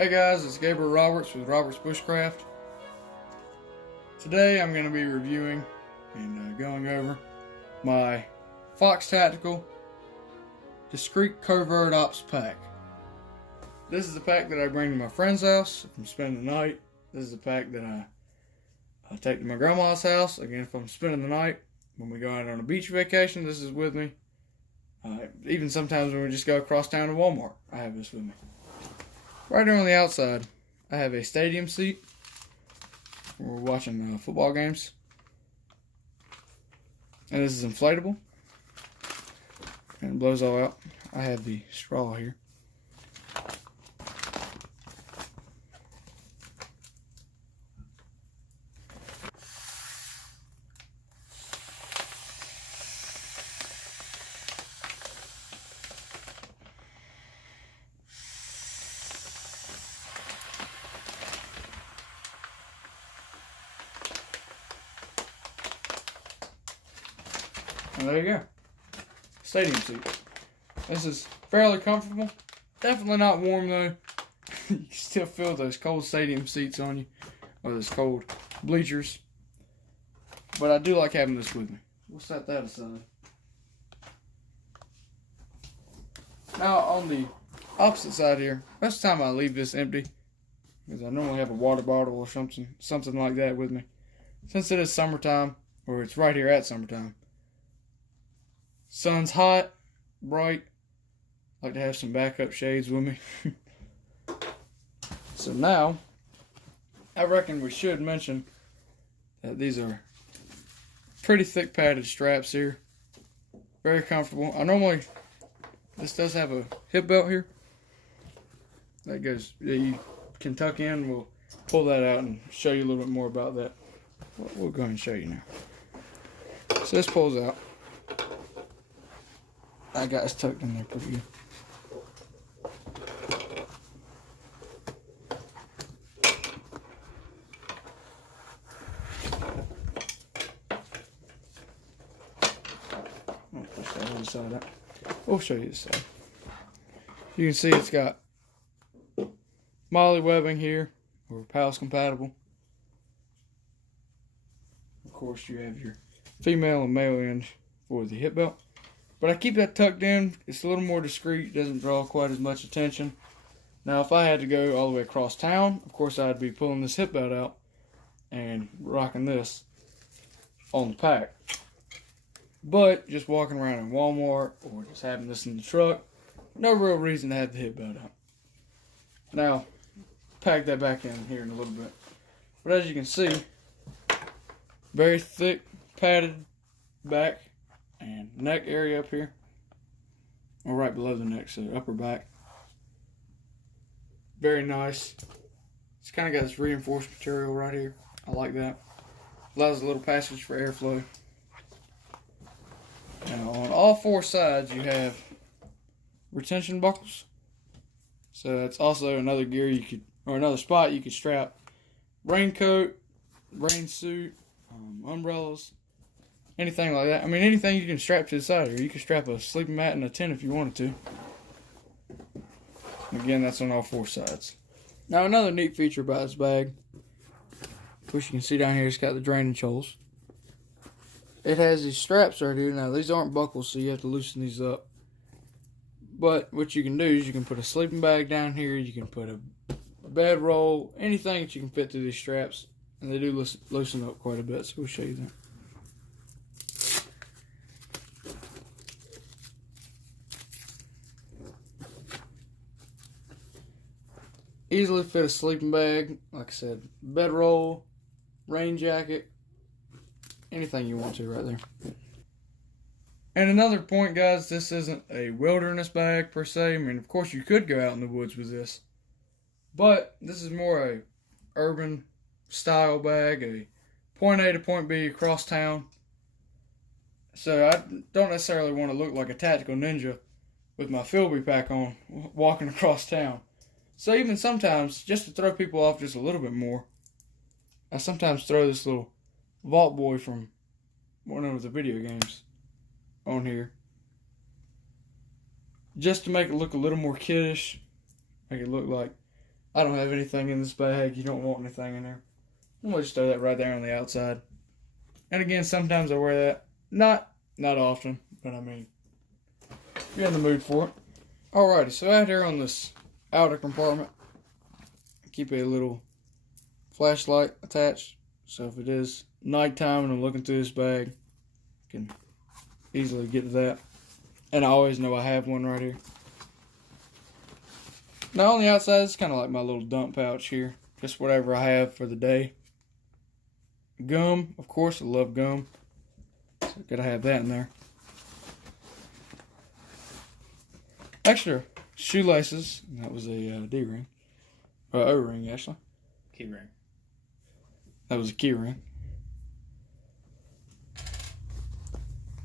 Hey guys, it's Gabriel Roberts with Roberts Bushcraft. Today I'm going to be reviewing and going over my Fox Tactical Discreet Covert Ops pack. This is the pack that I bring to my friend's house if I'm spending the night. This is the pack that I take to my grandma's house, again if I'm spending the night. When we go out on a beach vacation, this is with me. Even sometimes when we just go across town to Walmart, I have this with me. Right here on the outside, I have a stadium seat. We're watching football games. And this is inflatable. And it blows all out. I have the straw here. And there you go. Stadium seat. This is fairly comfortable. Definitely not warm though. You can still feel those cold stadium seats on you. Or those cold bleachers. But I do like having this with me. We'll set that aside. Now on the opposite side here, most of the time I leave this empty. Because I normally have a water bottle or something like that with me. Since it is summertime, or it's right here at summertime. Sun's hot, bright. Like to have some backup shades with me. So now, I reckon we should mention that these are pretty thick padded straps here. Very comfortable. This does have a hip belt here. That you can tuck in. We'll pull that out and show you a little bit more about that. We'll go ahead and show you now. So this pulls out. I got it tucked in there pretty good. I'll push that other side out. We'll show you this side. You can see it's got Molly webbing here, or PALS compatible. Of course, you have your female and male ends for the hip belt. But I keep that tucked in. It's a little more discreet. Doesn't draw quite as much attention. Now, if I had to go all the way across town, of course, I'd be pulling this hip belt out and rocking this on the pack. But just walking around in Walmart or just having this in the truck, no real reason to have the hip belt out. Now, pack that back in here in a little bit. But as you can see, very thick, padded back. And neck area up here, or right below the neck, so upper back. Very nice. It's kind of got this reinforced material right here. I like that. Allows a little passage for airflow. Now on all four sides you have retention buckles. So that's also another gear another spot you could strap raincoat, rain suit, umbrellas. Anything like that. I mean, anything you can strap to the side here. You can strap a sleeping mat and a tent if you wanted to. Again, that's on all four sides. Now, another neat feature about this bag, which you can see down here, it's got the drainage holes. It has these straps right here. Now, these aren't buckles, so you have to loosen these up. But what you can do is you can put a sleeping bag down here. You can put a bedroll, anything that you can fit through these straps. And they do loosen up quite a bit, so we'll show you that. Easily fit a sleeping bag, like I said, bedroll, rain jacket, anything you want to right there. And another point, guys, this isn't a wilderness bag per se. I mean, of course you could go out in the woods with this. But this is more a urban style bag, a point A to point B across town. So I don't necessarily want to look like a tactical ninja with my Philby pack on, walking across town. So even sometimes, just to throw people off just a little bit more, I sometimes throw this little Vault Boy from one of the video games on here. Just to make it look a little more kiddish. Make it look like I don't have anything in this bag. You don't want anything in there. I'm gonna just throw that right there on the outside. And again, sometimes I wear that. Not often, but I mean, if you're in the mood for it. Alrighty, so out here on this outer compartment, keep a little flashlight attached. So if it is nighttime and I'm looking through this bag, I can easily get to that. And I always know I have one right here. Now on the outside, it's kind of like my little dump pouch here. Just whatever I have for the day. Gum, of course, I love gum. So gotta have that in there. Extra shoelaces. That was a D-ring. O-ring, actually. Key ring. That was a key ring.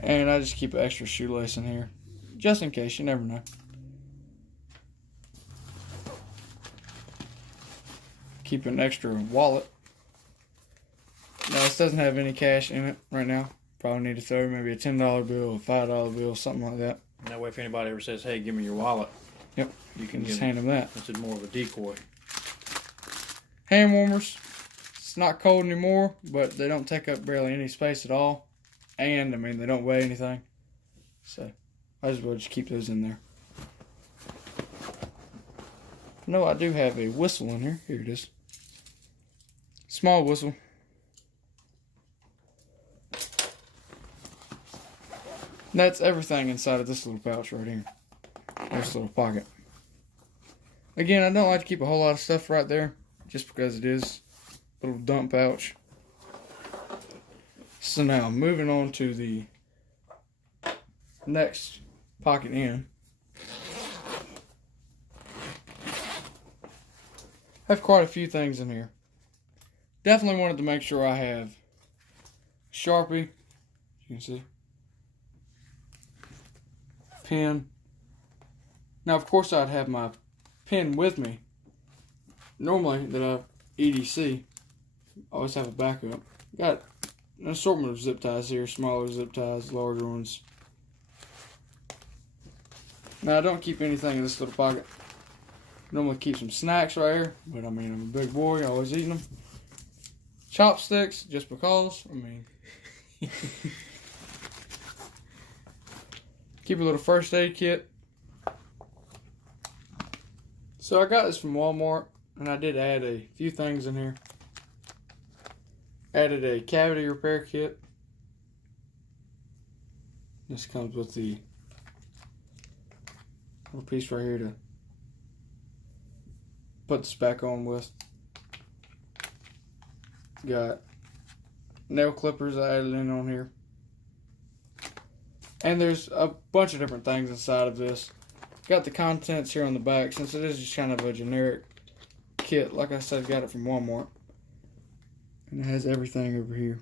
And I just keep an extra shoelace in here. Just in case, you never know. Keep an extra wallet. Now this doesn't have any cash in it right now. Probably need to throw maybe a $10 bill, a $5 bill, something like that. And that way if anybody ever says, hey, give me your wallet. Yep. You can just hand them that. This is more of a decoy. Hand warmers. It's not cold anymore, but they don't take up barely any space at all. And, I mean, they don't weigh anything. So, I just will just keep those in there. No, I do have a whistle in here. Here it is. Small whistle. That's everything inside of this little pouch right here. This little pocket. Again, I don't like to keep a whole lot of stuff right there, just because it is a little dump pouch. So now, moving on to the next pocket in. I have quite a few things in here. Definitely wanted to make sure I have Sharpie, as you can see, pen. Now, of course, I'd have my pen with me. Normally, that I EDC, I always have a backup. Got an assortment of zip ties here, smaller zip ties, larger ones. Now, I don't keep anything in this little pocket. Normally keep some snacks right here, but I mean, I'm a big boy, always eating them. Chopsticks, just because, I mean. Keep a little first aid kit. So I got this from Walmart, and I did add a few things in here. Added a cavity repair kit. This comes with the little piece right here to put this back on with. Got nail clippers I added in on here. And there's a bunch of different things inside of this. Got the contents here on the back, since it is just kind of a generic kit. Like I said, got it from Walmart. And it has everything over here.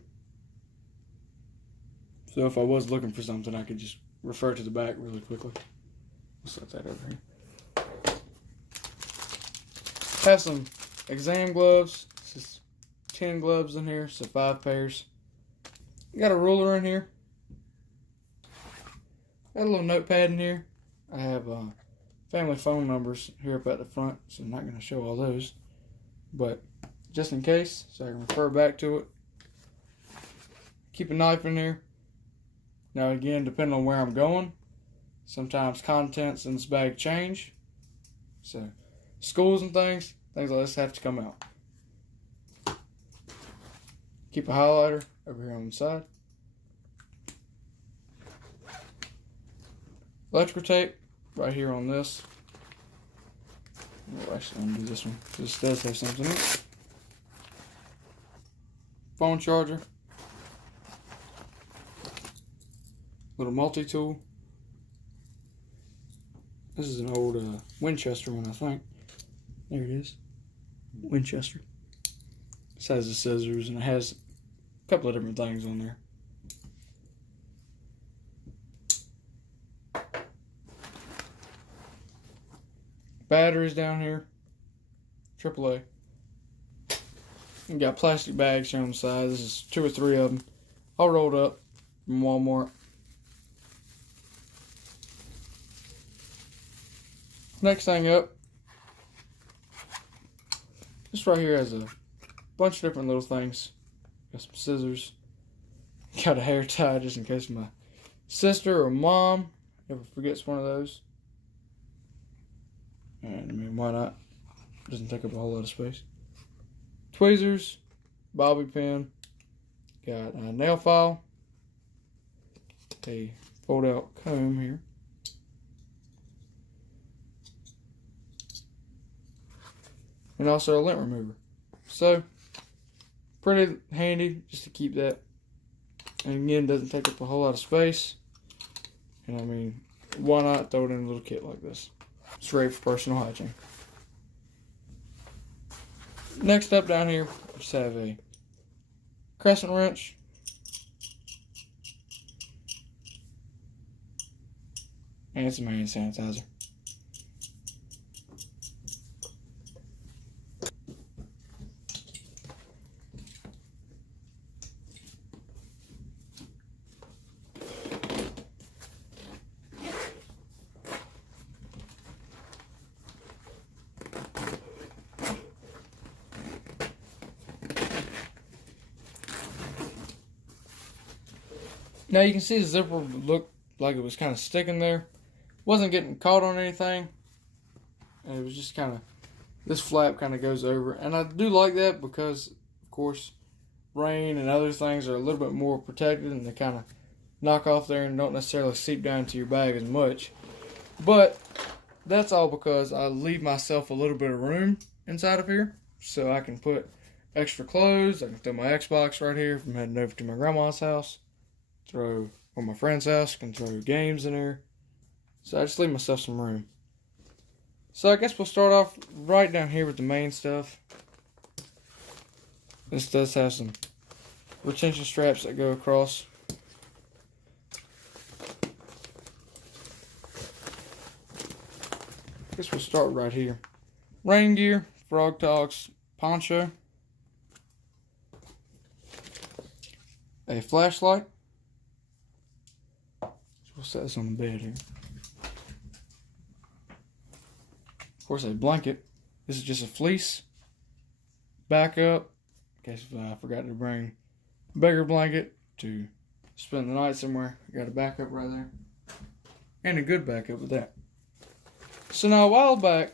So if I was looking for something, I could just refer to the back really quickly. I'll set that over here. Have some exam gloves. This is 10 gloves in here, so 5 pairs. Got a ruler in here. Got a little notepad in here. I have family phone numbers here up at the front, so I'm not going to show all those. But just in case, so I can refer back to it. Keep a knife in there. Now again, depending on where I'm going, sometimes contents in this bag change. So schools and things like this have to come out. Keep a highlighter over here on the side. Electrical tape right here on this. Oh, actually, I'm going to do this one. This does have something in it. Phone charger. Little multi-tool. This is an old Winchester one, I think. There it is. Winchester. This has the scissors, and it has a couple of different things on there. Batteries down here. AAA. And got plastic bags here on the side. This is 2 or 3 of them. All rolled up from Walmart. Next thing up. This right here has a bunch of different little things. Got some scissors. Got a hair tie just in case my sister or mom ever forgets one of those. And I mean, why not? Doesn't take up a whole lot of space. Tweezers, bobby pin, got a nail file, a fold-out comb here, and also a lint remover. So, pretty handy just to keep that. And again, doesn't take up a whole lot of space. And I mean, why not throw it in a little kit like this? It's great for personal hygiene. Next up down here, we just have a crescent wrench. And some hand sanitizer. Now you can see the zipper looked like it was kind of sticking there. Wasn't getting caught on anything. And it was just kind of, this flap kind of goes over. And I do like that because, of course, rain and other things are a little bit more protected and they kind of knock off there and don't necessarily seep down into your bag as much. But that's all because I leave myself a little bit of room inside of here. So I can put extra clothes. I can throw my Xbox right here if I'm heading over to my grandma's house. Throw, or my friend's house, can throw games in there. So I just leave myself some room. So I guess we'll start off right down here with the main stuff. This does have some retention straps that go across. I guess we'll start right here. Rain gear, frog togs, poncho, a flashlight. We'll set this on the bed here. Of course, a blanket. This is just a fleece. Backup. In case if I forgot to bring a bigger blanket to spend the night somewhere. I got a backup right there. And a good backup with that. So now a while back,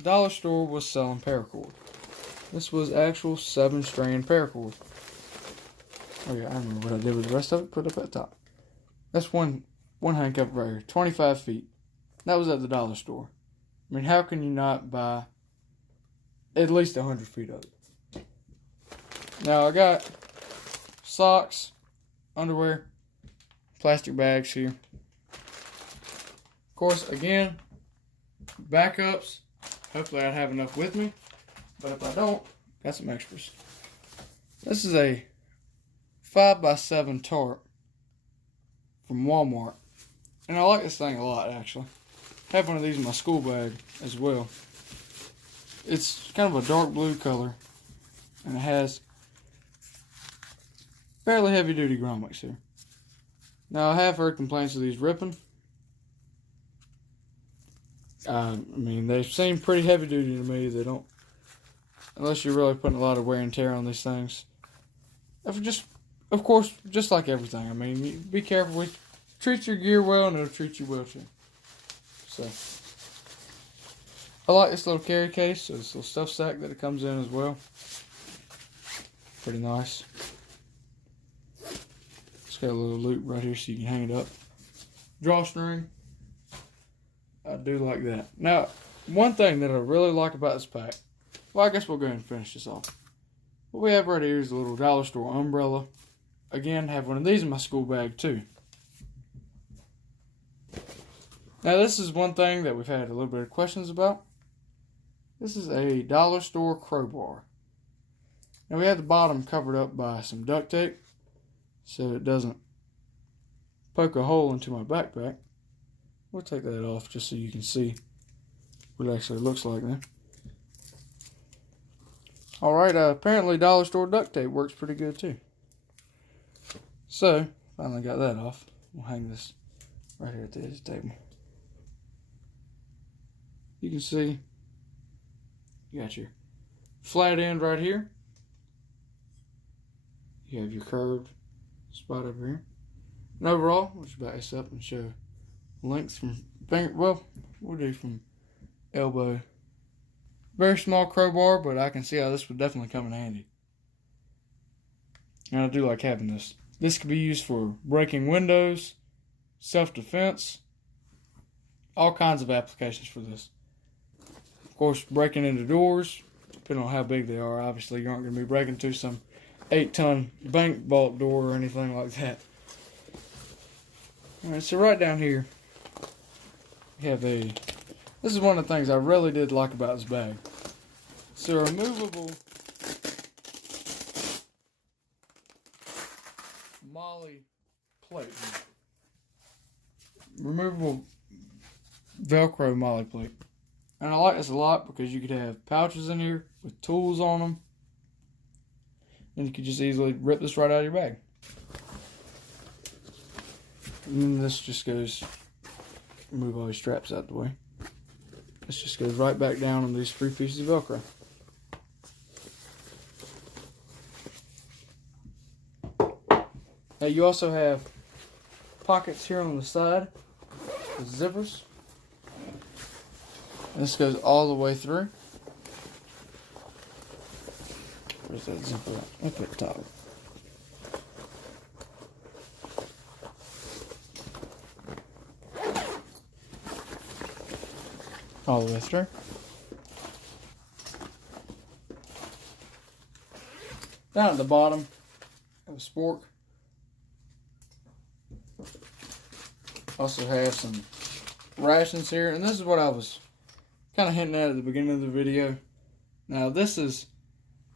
Dollar Store was selling paracord. This was actual 7-strand paracord. Oh yeah, I remember what I did with the rest of it. Put it up at the top. That's one handcuff right here, 25 feet. That was at the Dollar Store. I mean, how can you not buy at least 100 feet of it? Now, I got socks, underwear, plastic bags here. Of course, again, backups. Hopefully I'd have enough with me. But if I don't, got some extras. This is a 5x7 tarp from Walmart. And I like this thing a lot, actually. I have one of these in my school bag as well. It's kind of a dark blue color. And it has fairly heavy duty grommets here. Now I have heard complaints of these ripping. I mean, they seem pretty heavy duty to me. They don't, unless you're really putting a lot of wear and tear on these things. Of course, just like everything. I mean, be careful. Treat your gear well and it'll treat you well too. So, I like this little carry case. So this little stuff sack that it comes in as well. Pretty nice. It's got a little loop right here so you can hang it up. Drawstring. I do like that. Now, one thing that I really like about this pack. Well, I guess we'll go ahead and finish this off. What we have right here is a little Dollar Store umbrella. Again, I have one of these in my school bag too. Now, this is one thing that we've had a little bit of questions about. This is a Dollar Store crowbar. Now, we have the bottom covered up by some duct tape so it doesn't poke a hole into my backpack. We'll take that off just so you can see what it actually looks like then. Alright, apparently Dollar Store duct tape works pretty good too. So, finally got that off. We'll hang this right here at the edge of the table. You can see, you got your flat end right here. You have your curved spot over here. And overall, we'll just back this up and show lengths from finger, well, we'll do from elbow. Very small crowbar, but I can see how this would definitely come in handy. And I do like having this. This could be used for breaking windows, self-defense, all kinds of applications for this. Of course, breaking into doors, depending on how big they are. Obviously, you aren't going to be breaking through some 8-ton bank vault door or anything like that. Alright, so right down here, we have a, this is one of the things I really did like about this bag. It's a removable Molly plate. Removable Velcro Molly plate. And I like this a lot because you could have pouches in here with tools on them. And you could just easily rip this right out of your bag. And then this just goes, move all these straps out the way. This just goes right back down on these 3 pieces of Velcro. Now you also have pockets here on the side with zippers. And this goes all the way through. Where's that zipper at? Up at the top. All the way through. Down at the bottom of a spork. Also have some rations here, and this is what I was kind of hinting at the beginning of the video. Now this is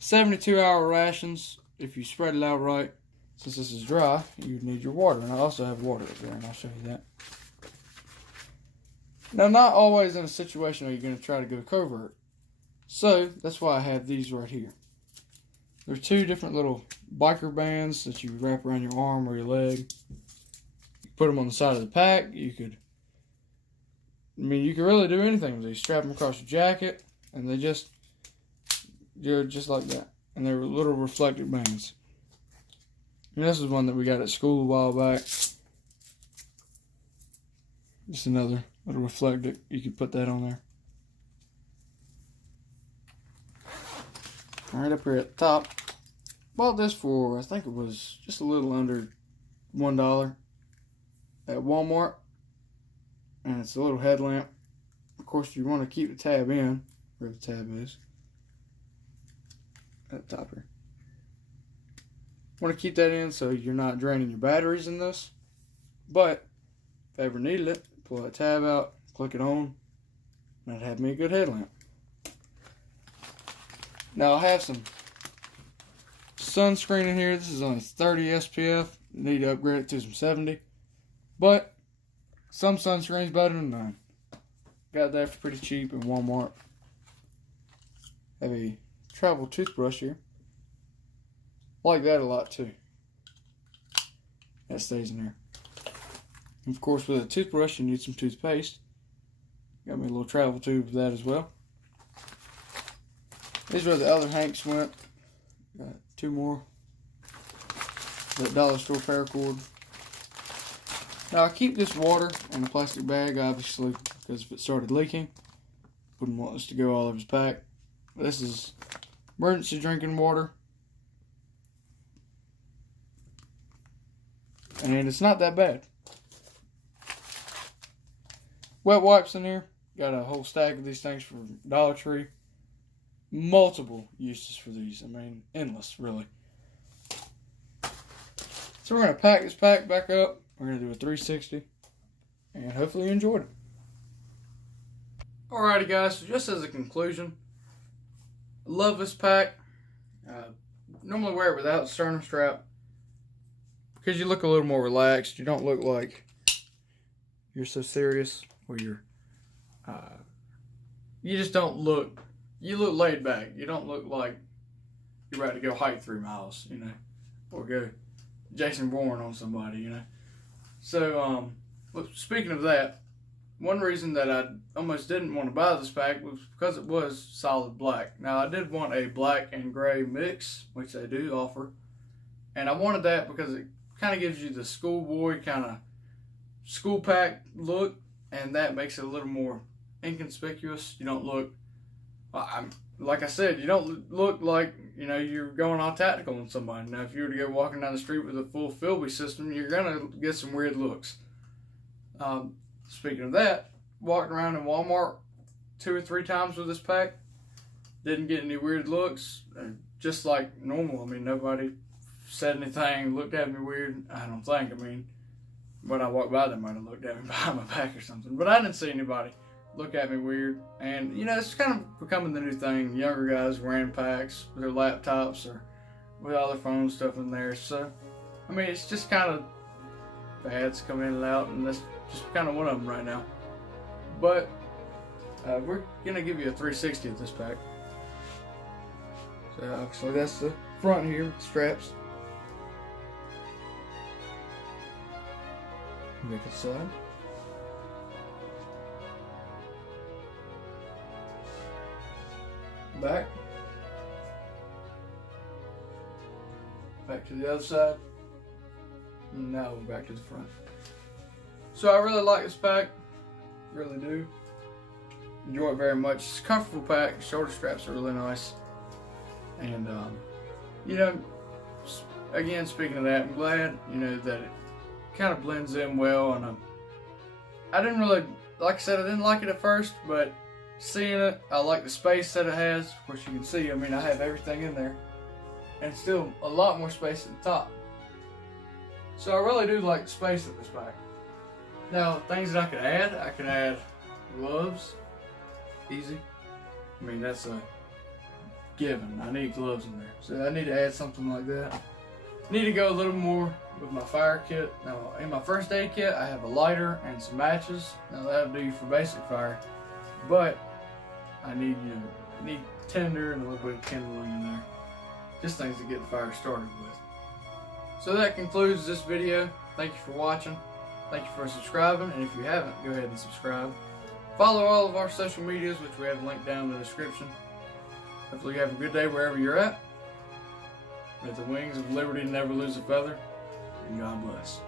72-hour rations. If you spread it out right, since this is dry, you need your water, and I also have water up there, and I'll show you that. Now, not always in a situation are you going to try to go covert, so that's why I have these right here. They're 2 different little biker bands that you wrap around your arm or your leg. Put them on the side of the pack. You could really do anything with these. Strap them across your jacket, and they're just like that. And they're little reflective bands. And this is one that we got at school a while back. Just another little reflective. You could put that on there. Right up here at the top. Bought this for, I think it was just a little under $1 at Walmart. And it's a little headlamp. Of course, you want to keep the tab in, where the tab is. At the top here. Want to keep that in so you're not draining your batteries in this. But, if I ever needed it, pull that tab out, click it on, and that'd have me a good headlamp. Now, I have some sunscreen in here. This is only 30 SPF. Need to upgrade it to some 70. But, some sunscreen's better than none. Got that for pretty cheap at Walmart. Have a travel toothbrush here. Like that a lot too. That stays in there. And of course, with a toothbrush, you need some toothpaste. Got me a little travel tube for that as well. These are where the other hanks went. Got 2 more. That dollar store paracord. Now I keep this water in a plastic bag, obviously, because if it started leaking, wouldn't want this to go all over his pack. This is emergency drinking water. And it's not that bad. Wet wipes in here. Got a whole stack of these things from Dollar Tree. Multiple uses for these. I mean, endless, really. So we're going to pack this pack back up. We're going to do a 360. And hopefully you enjoyed it. Alrighty guys, so just as a conclusion, I love this pack. Normally wear it without sternum strap. Because you look a little more relaxed. You don't look like you're so serious. Or you're, you just don't look, you look laid back. You don't look like you're about to go hike 3 miles, you know. Or go Jason Bourne on somebody, you know. So, speaking of that, one reason that I almost didn't want to buy this pack was because it was solid black. Now I did want a black and gray mix, which they do offer, and I wanted that because it kind of gives you the schoolboy kind of school pack look, and that makes it a little more inconspicuous. You don't look, like I said, you don't look like, you know, you're going all tactical on somebody. Now, if you were to go walking down the street with a full Philby system, you're gonna get some weird looks. Speaking of that, walked around in Walmart 2 or 3 times with this pack, didn't get any weird looks, just like normal. I mean, nobody said anything, looked at me weird, I don't think. I mean, when I walked by, they might have looked at me behind my back or something, but I didn't see anybody look at me weird. And, you know, it's kind of becoming the new thing. Younger guys wearing packs with their laptops or with all their phone stuff in there. So, I mean, it's just kind of ads come in and out, and that's just kind of one of them right now. But we're going to give you a 360 of this pack. So, obviously, that's the front here with the straps. Make it side. Back. Back to the other side. And now we're back to the front. So I really like this pack. Really do. Enjoy it very much. It's a comfortable pack. Shoulder straps are really nice. And, you know, again, speaking of that, I'm glad, you know, that it kind of blends in well. And I didn't really, like I said, I didn't like it at first, but seeing it, I like the space that it has. Of course, you can see, I mean, I have everything in there, and still a lot more space at the top. So I really do like the space of this pack. Now, things that I could add gloves, easy. I mean, that's a given. I need gloves in there, so I need to add something like that. Need to go a little more with my fire kit. Now, in my first aid kit, I have a lighter and some matches. Now, that'll do you for basic fire. But I need, you know, need tinder and a little bit of kindling in there. Just things to get the fire started with. So that concludes this video. Thank you for watching. Thank you for subscribing. And if you haven't, go ahead and subscribe. Follow all of our social medias, which we have linked down in the description. Hopefully you have a good day wherever you're at. May the wings of liberty never lose a feather. And God bless.